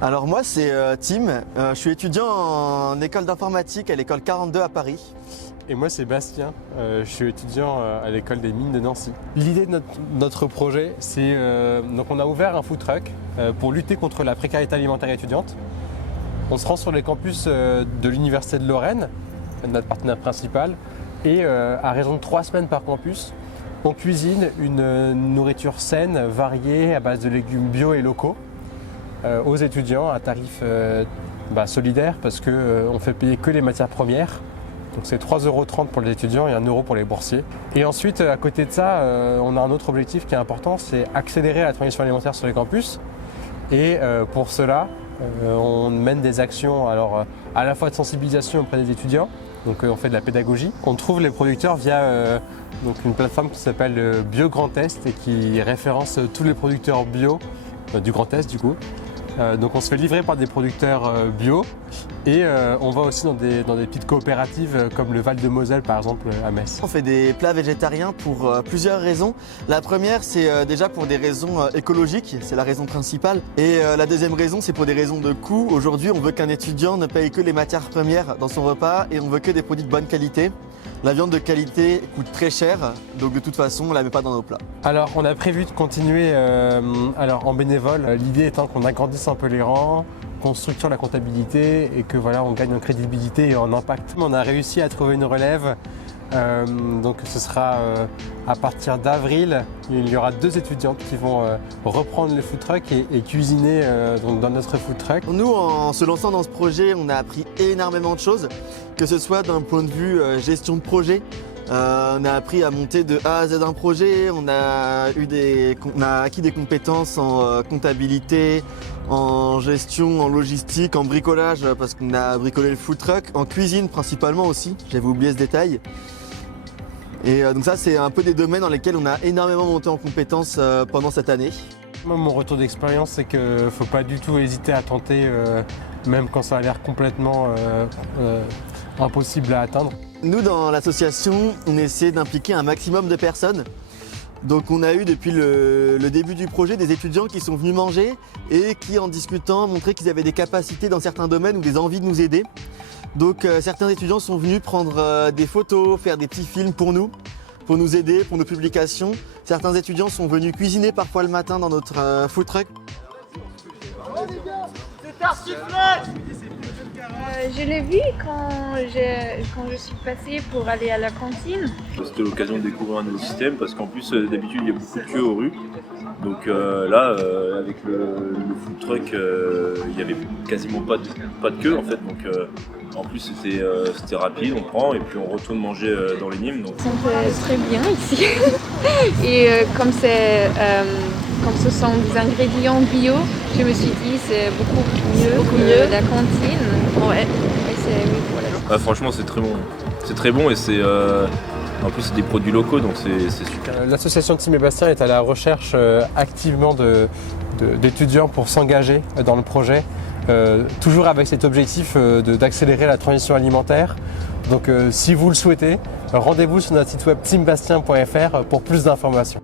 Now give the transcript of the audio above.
Alors moi c'est Tim, je suis étudiant en école d'informatique à l'école 42 à Paris. Et moi c'est Bastien, je suis étudiant à l'école des mines de Nancy. L'idée de notre projet, c'est donc on a ouvert un food truck pour lutter contre la précarité alimentaire étudiante. On se rend sur les campus de l'Université de Lorraine, notre partenaire principal, et à raison de 3 semaines par campus, on cuisine une nourriture saine, variée, à base de légumes bio et locaux, aux étudiants à tarif solidaire parce qu'on ne fait payer que les matières premières. Donc c'est 3,30 € pour les étudiants et 1 € pour les boursiers. Et ensuite, à côté de ça, on a un autre objectif qui est important, c'est accélérer la transition alimentaire sur les campus. Et pour cela, on mène des actions à la fois de sensibilisation auprès des étudiants, donc on fait de la pédagogie. On trouve les producteurs via donc une plateforme qui s'appelle Bio Grand Est et qui référence tous les producteurs bio du Grand Est du coup. Donc on se fait livrer par des producteurs bio et on va aussi dans des petites coopératives comme le Val de Moselle par exemple à Metz. On fait des plats végétariens pour plusieurs raisons. La première c'est déjà pour des raisons écologiques, c'est la raison principale. Et la deuxième raison c'est pour des raisons de coût. Aujourd'hui on veut qu'un étudiant ne paye que les matières premières dans son repas et on veut que des produits de bonne qualité. La viande de qualité coûte très cher, donc de toute façon on ne la met pas dans nos plats. Alors on a prévu de continuer en bénévole, l'idée étant qu'on agrandisse un peu les rangs, qu'on structure la comptabilité et que voilà, on gagne en crédibilité et en impact. On a réussi à trouver une relève, donc ce sera à partir d'avril, il y aura 2 étudiantes qui vont reprendre le food truck et cuisiner donc dans notre food truck. Nous, en se lançant dans ce projet, on a appris énormément de choses, que ce soit d'un point de vue gestion de projet. On a appris à monter de A à Z un projet, on a acquis des compétences en comptabilité, en gestion, en logistique, en bricolage parce qu'on a bricolé le food truck, en cuisine principalement aussi, j'avais oublié ce détail. Et donc ça c'est un peu des domaines dans lesquels on a énormément monté en compétences pendant cette année. Moi, mon retour d'expérience, c'est qu'il ne faut pas du tout hésiter à tenter, même quand ça a l'air complètement impossible à atteindre. Nous, dans l'association, on essaie d'impliquer un maximum de personnes. Donc on a eu depuis le début du projet des étudiants qui sont venus manger et qui, en discutant, montraient qu'ils avaient des capacités dans certains domaines ou des envies de nous aider. Donc certains étudiants sont venus prendre des photos, faire des petits films pour nous aider, pour nos publications. Certains étudiants sont venus cuisiner parfois le matin dans notre food truck. Je l'ai vu quand je suis passée pour aller à la cantine. C'était l'occasion de découvrir un nouveau système parce qu'en plus d'habitude il y a beaucoup de queues aux rues. Donc là avec le food truck il n'y avait quasiment pas de queue en fait. Donc en plus c'était rapide, on prend et puis on retourne manger dans les Nîmes. Donc... Ça me fait très bien ici. Et comme ce sont des ingrédients bio, je me suis dit c'est beaucoup mieux que la cantine. Ouais, et c'est mieux pour la santé. Franchement c'est très bon. C'est très bon et c'est en plus c'est des produits locaux donc c'est super. L'association Tim et Bastien est à la recherche activement d'étudiants pour s'engager dans le projet, toujours avec cet objectif d'accélérer la transition alimentaire. Donc si vous le souhaitez, rendez-vous sur notre site web timbastien.fr pour plus d'informations.